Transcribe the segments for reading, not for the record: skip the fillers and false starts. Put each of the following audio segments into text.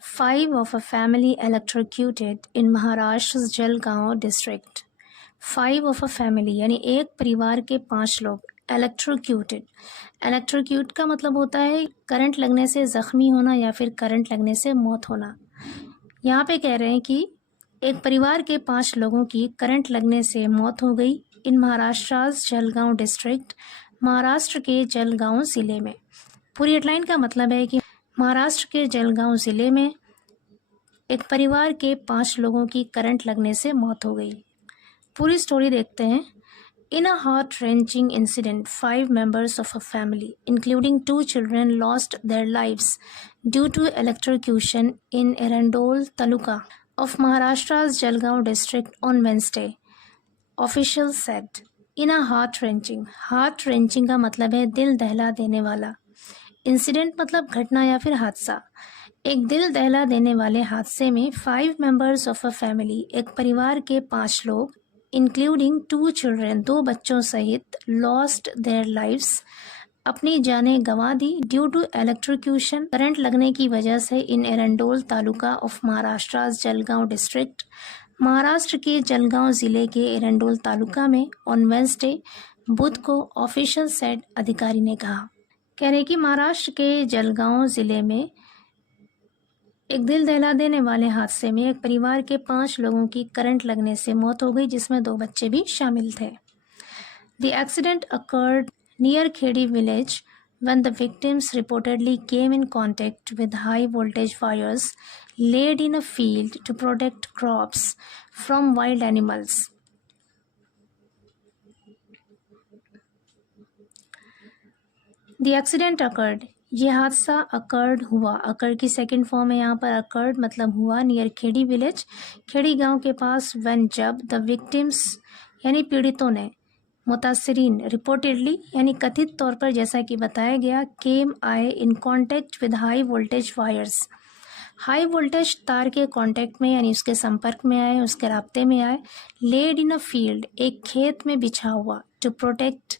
Five of a family electrocuted in Maharashtra's Jalgaon district. Five of a family यानी एक परिवार के 5 लोग electrocuted. electrocute का मतलब होता है करंट लगने से ज़ख्मी होना या फिर करंट लगने से मौत होना। यहाँ पे कह रहे हैं कि एक परिवार के 5 लोगों की करंट लगने से मौत हो गई इन महाराष्ट्राज जलगांव डिस्ट्रिक्ट, महाराष्ट्र के जलगांव ज़िले में। पूरी हेडलाइन का मतलब है कि महाराष्ट्र के जलगांव ज़िले में एक परिवार के 5 लोगों की करंट लगने से मौत हो गई। पूरी स्टोरी देखते हैं। In a heart-wrenching incident, 5 members of a family, including 2 children, lost their lives due to electrocution in Erandol Taluka of Maharashtra's Jalgaon district on Wednesday, officials said. In a heart-wrenching का मतलब है दिल दहला देने वाला। Incident मतलब घटना या फिर हादसा। एक दिल दहला देने वाले हादसे में 5 members of a family, एक परिवार के 5 लोग, इंक्लूडिंग 2 चिल्ड्रेन, 2 बच्चों सहित, लॉस्ट देयर लाइव्स, अपनी जानें गंवा दी, ड्यू टू इलेक्ट्रोक्यूशन, करंट लगने की वजह से, इन एरंडोल तालुका ऑफ महाराष्ट्र जलगांव डिस्ट्रिक्ट, महाराष्ट्र के जलगांव ज़िले के एरंडोल तालुका में, ऑन वेंसडे, बुध को, ऑफिशियल सेड, अधिकारी ने कहा। कह रहे कि महाराष्ट्र के जलगांव ज़िले में एक दिल दहला देने वाले हादसे में एक परिवार के 5 लोगों की करंट लगने से मौत हो गई, जिसमें 2 बच्चे भी शामिल थे। The accident occurred near Khedi village when the victims reportedly came in contact with high voltage wires laid in a field to protect crops from wild animals. The accident occurred. ये हादसा अकर्ड हुआ। Occurred की second form है यहाँ पर occurred मतलब हुआ, near Khedi village, Khedi गांव के पास, व्हेन जब, द विक्टिम्स यानी पीड़ितों ने, मुतासरीन रिपोर्टेडली यानी कथित तौर पर जैसा कि बताया गया, केम आए in contact with high voltage wires, high voltage तार के कांटेक्ट में यानी उसके संपर्क में आए, उसके राब्ते में आए, लेड इन अ फील्ड एक खेत में बिछा हुआ, टू प्रोटेक्ट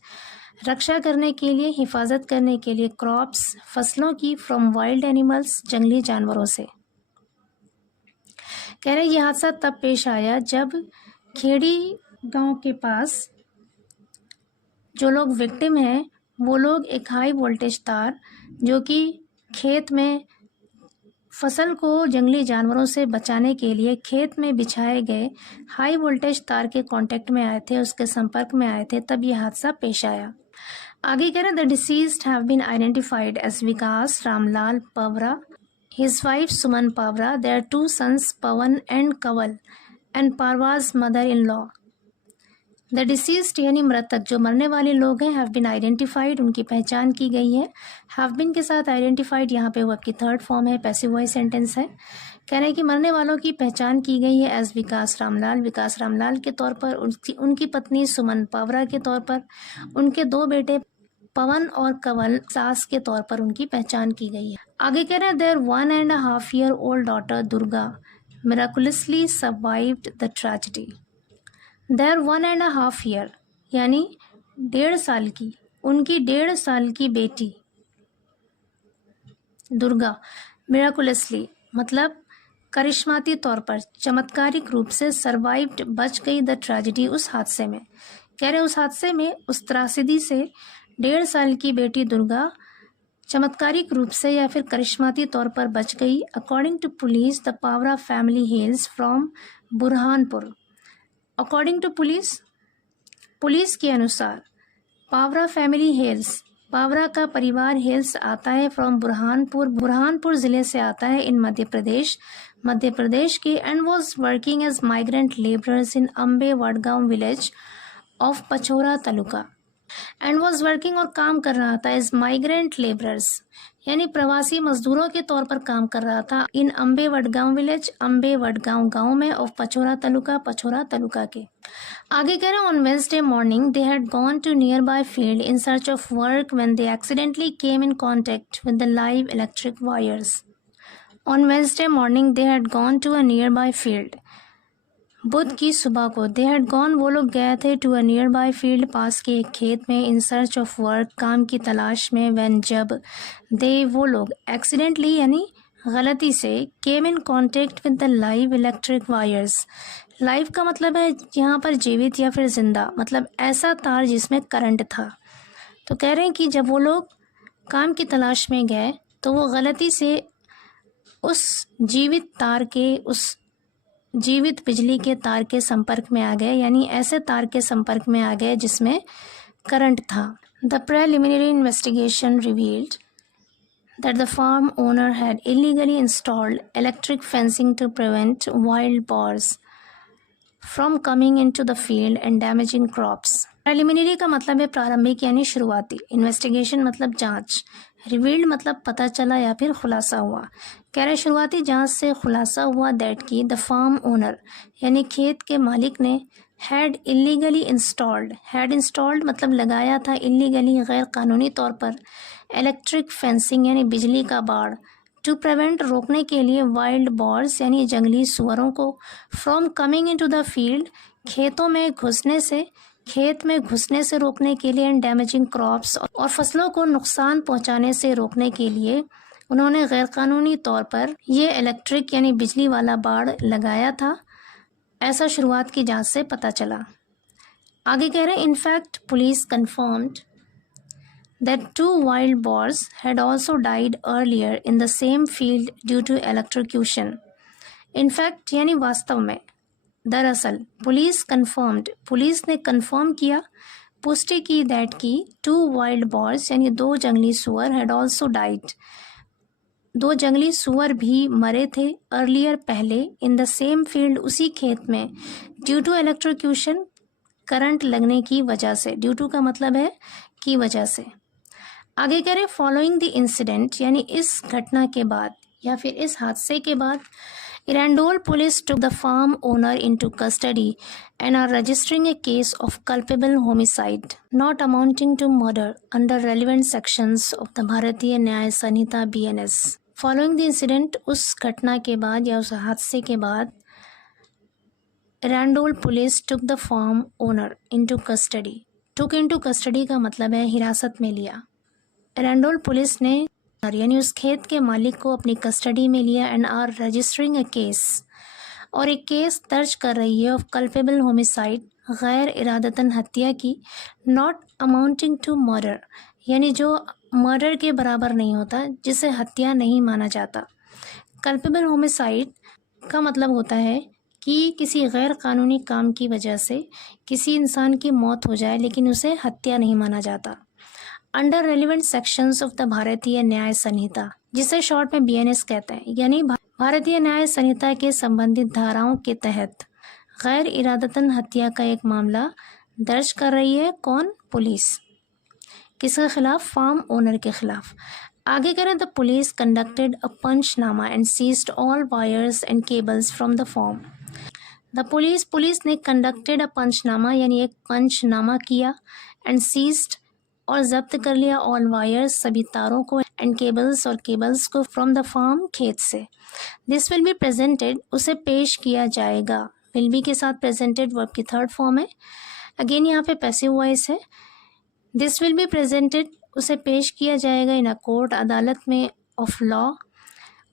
रक्षा करने के लिए, हिफाजत करने के लिए, क्रॉप्स फसलों की, फ्रॉम वाइल्ड एनिमल्स जंगली जानवरों से। कह रहे यह हादसा तब पेश आया जब खेड़ी गांव के पास जो लोग विक्टिम हैं वो लोग एक हाई वोल्टेज तार जो कि खेत में फसल को जंगली जानवरों से बचाने के लिए खेत में बिछाए गए हाई वोल्टेज तार के कांटेक्ट में आए थे, उसके संपर्क में आए थे, तब यह हादसा पेश आया। आगे कह रहे the deceased have been identified as Vikas Ramlal Pawra, his wife Suman Pawra, their 2 sons Pawan and Kanwal and Parwaz mother in law. The deceased यानी मृतक, जो मरने वाले लोग हैं, हैव बीन आइडेंटिफाइड, उनकी पहचान की गई है। हैव बीन के साथ आइडेंटिफाइड यहाँ पे वर्ब की थर्ड फॉर्म है, पैसिव वॉइस सेंटेंस है। कह रहे हैं कि मरने वालों की पहचान की गई है एज विकास रामलाल, विकास रामलाल के तौर पर, उनकी पत्नी सुमन पावरा के तौर पर, उनके 2 बेटे पवन और कंवल सास के तौर पर उनकी पहचान की गई है। आगे कह रहे हैं their 1.5 year old daughter Durga miraculously survived the tragedy. Their 1.5 year यानी 1.5 साल की, उनकी 1.5 साल की बेटी दुर्गा मिराकुलसली मतलब करिश्माती तौर पर, चमत्कारिक रूप से, सर्वाइव्ड बच गई, द ट्रेजेडी उस हादसे में। कह रहे उस हादसे में, उस त्रासदी से 1.5 साल की बेटी दुर्गा चमत्कारिक रूप से या फिर करिश्माती तौर पर बच गई। According to police, the Pawara family hails from Burhanpur. According to police के अनुसार पावरा फैमिली हेल्स, पावरा का परिवार हेल्स आता है फ्रॉम बुरहानपुर ज़िले से आता है, इन मध्य प्रदेश के, and was working as migrant labourers in Ambe Vadgaon village of Pachora taluka. And was working और काम कर रहा था एज माइग्रेंट लेबरर्स यानी प्रवासी मजदूरों के तौर पर काम कर रहा था, इन अम्बे वडगांव विलेज, अम्बे वडगांव गांव में, ऑफ पचोरा तालुका के। आगे कह रहे हैं on Wednesday morning they had gone to nearby field in search of work when they accidentally came in contact with the live electric wires. On Wednesday morning they had gone to a nearby field, बुध की सुबह को, दे had gone वो लोग गए थे, to a nearby field पास के एक खेत में, इन सर्च ऑफ वर्क काम की तलाश में, व्हेन जब, दे वो लोग, एक्सीडेंटली यानी गलती से came in contact with the live electric wires. Live का मतलब है यहाँ पर जीवित या फिर जिंदा, मतलब ऐसा तार जिसमें करंट था। तो कह रहे हैं कि जब वो लोग काम की तलाश में गए तो वो गलती से उस जीवित तार के, उस जीवित बिजली के तार के संपर्क में आ गए, यानी ऐसे तार के संपर्क में आ गए जिसमें करंट था। The preliminary investigation revealed that the farm owner had illegally installed electric fencing to prevent wild boars from coming into the field and damaging crops. Preliminary का मतलब है प्रारंभिक यानी शुरुआती, इन्वेस्टिगेशन मतलब जांच, रिवील्ड मतलब पता चला या फिर खुलासा हुआ। कह रहे शुरुआती जांच से खुलासा हुआ दैट की द फार्म ओनर यानी खेत के मालिक ने had illegally installed, had installed मतलब लगाया था, इलीगली गैर कानूनी तौर पर, इलेक्ट्रिक फेंसिंग यानी बिजली का बाड़, टू प्रिवेंट रोकने के लिए, वाइल्ड बॉर्स यानी जंगली सुअरों को, from coming into the field खेतों में घुसने से, खेत में घुसने से रोकने के लिए, एंड डैमेजिंग क्रॉप्स और फसलों को नुकसान पहुंचाने से रोकने के लिए उन्होंने गैरकानूनी तौर पर ये इलेक्ट्रिक यानी बिजली वाला बाड़ लगाया था, ऐसा शुरुआत की जांच से पता चला। आगे कह रहे हैं in fact police confirmed that 2 wild boars had also died earlier in the same field due to electrocution. In fact यानी वास्तव में, दरअसल पुलिस कंफर्म्ड, पुलिस ने कंफर्म किया, पुष्टि की दैट की 2 wild boars यानी 2 जंगली सुअर had also died, 2 जंगली सुअर भी मरे थे, अर्लियर पहले, इन द सेम फील्ड उसी खेत में, ड्यू टू इलेक्ट्रोक्यूशन करंट लगने की वजह से, ड्यू टू का मतलब है की वजह से। आगे कह रहे फॉलोइंग द इंसिडेंट यानी इस घटना के बाद या फिर इस हादसे के बाद, Erandol police took the farm owner into custody and are registering a case of culpable homicide not amounting to murder under relevant sections of the Bharatiya Nyaya Sanhita BNS। Following the incident, उस घटना के बाद या उस हादसे के बाद, Erandol police took the farm owner into custody, took into custody का मतलब है हिरासत में लिया। इरंडोल पुलिस ने यानी उस खेत के मालिक को अपनी कस्टडी में लिया, and are registering a case और एक केस दर्ज कर रही है ऑफ कल्पेबल होमिसाइड गैर इरादतन हत्या की, नॉट अमाउंटिंग टू मर्डर यानी जो मर्डर के बराबर नहीं होता, जिसे हत्या नहीं माना जाता। कल्पेबल होमिसाइड का मतलब होता है कि किसी गैर कानूनी काम की वजह से किसी इंसान की मौत हो जाए लेकिन उसे हत्या नहीं माना जाता। Under relevant sections of the Bharatiya Nyaya संहिता, जिसे शॉर्ट में BNS कहते हैं, यानी भारतीय न्याय संहिता के संबंधित धाराओं के तहत गैर इरादतन हत्या का एक मामला दर्ज कर रही है। कौन? पुलिस। किसके खिलाफ? फार्म ओनर के खिलाफ। आगे करें the police conducted a panchnama and seized all wires and cables from the farm. The police ने कंडक्टेड अ पंचनामा यानी एक पंचनामा किया, एंड सीज्ड और जब्त कर लिया, ऑल वायर्स सभी तारों को, एंड केबल्स और केबल्स को, फ्रॉम द फार्म खेत से। दिस विल बी प्रेजेंटेड उसे पेश किया जाएगा, विल बी के साथ प्रेजेंटेड वर्ब की थर्ड फॉर्म है। अगेन यहाँ पे पैसिव वॉइस है। दिस विल बी प्रेजेंटेड उसे पेश किया जाएगा इन अ कोर्ट अदालत में ऑफ लॉ,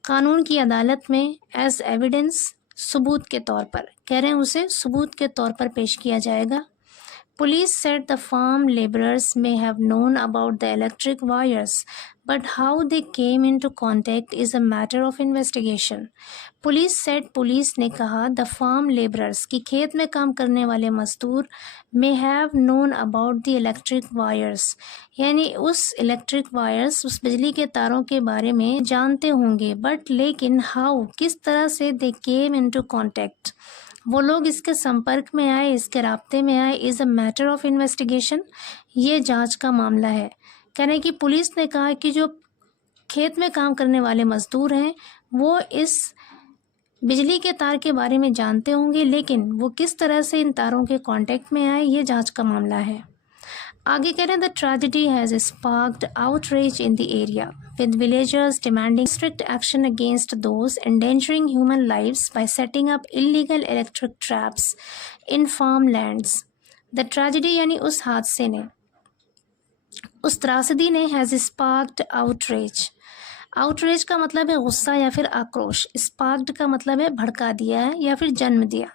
कानून की अदालत में, एज एविडेंस सबूत के तौर पर, कह रहे हैं उसे सबूत के तौर पर पेश किया जाएगा। Police said the farm laborers may have known about the electric wires, but how they came into contact is a matter of investigation. Police said, police ने कहा, the farm laborers कि खेत में काम करने वाले मजदूर, may have known about the electric wires यानी उस electric wires, उस बिजली के तारों के बारे में जानते होंगे, but लेकिन how किस तरह से they came into contact वो लोग इसके संपर्क में आए, इसके राब्ते में आए, is a matter of investigation ये जांच का मामला है। कहने की पुलिस ने कहा कि जो खेत में काम करने वाले मजदूर हैं वो इस बिजली के तार के बारे में जानते होंगे, लेकिन वो किस तरह से इन तारों के कांटेक्ट में आए ये जांच का मामला है। आगे कह रहे हैं the tragedy has sparked outreach in the area with villagers demanding strict action against those endangering human lives by setting up illegal electric traps in farmlands. The tragedy यानी उस हादसे ने, उस त्रासदी ने हैज़ स्पार्क्ड आउटरीच आउटरेज का मतलब है गुस्सा या फिर आक्रोश। स्पार्क्ड का मतलब है भड़का दिया है या फिर जन्म दिया।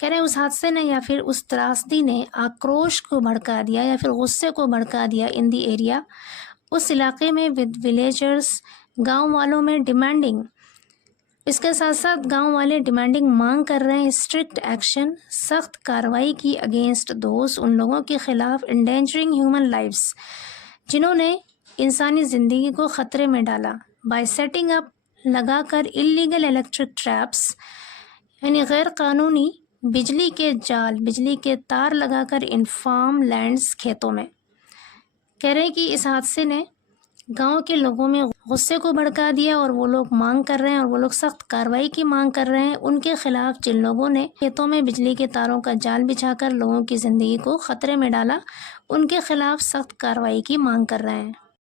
कह रहे हैं उस हादसे ने या फिर उस त्रासदी ने आक्रोश को भड़का दिया या फिर गुस्से को भड़का दिया इन दी एरिया, उस इलाके में, विद विलेजर्स, गांव वालों में, डिमांडिंग, इसके साथ साथ गांव वाले डिमांडिंग मांग कर रहे हैं स्ट्रिक्ट एक्शन, सख्त कार्रवाई की अगेंस्ट दोस्त, उन लोगों के खिलाफ, इंडेंजरिंग ह्यूमन लाइफ्स, जिन्होंने इंसानी ज़िंदगी को ख़तरे में डाला, बाय सेटिंग अप, लगाकर इलीगल इलेक्ट्रिक ट्रैप्स, यानी गैर कानूनी बिजली के जाल, बिजली के तार लगाकर इन फार्म लैंड्स, खेतों में। कह रहे हैं कि इस हादसे ने गांव के लोगों में गुस्से को भड़का दिया और वो लोग मांग कर रहे हैं और वो लोग सख्त कार्रवाई की मांग कर रहे हैं उनके खिलाफ जिन लोगों ने खेतों में बिजली के तारों का जाल बिछाकर लोगों की ज़िंदगी को ख़तरे में डाला, उनके खिलाफ सख्त कार्रवाई की मांग कर रहे हैं।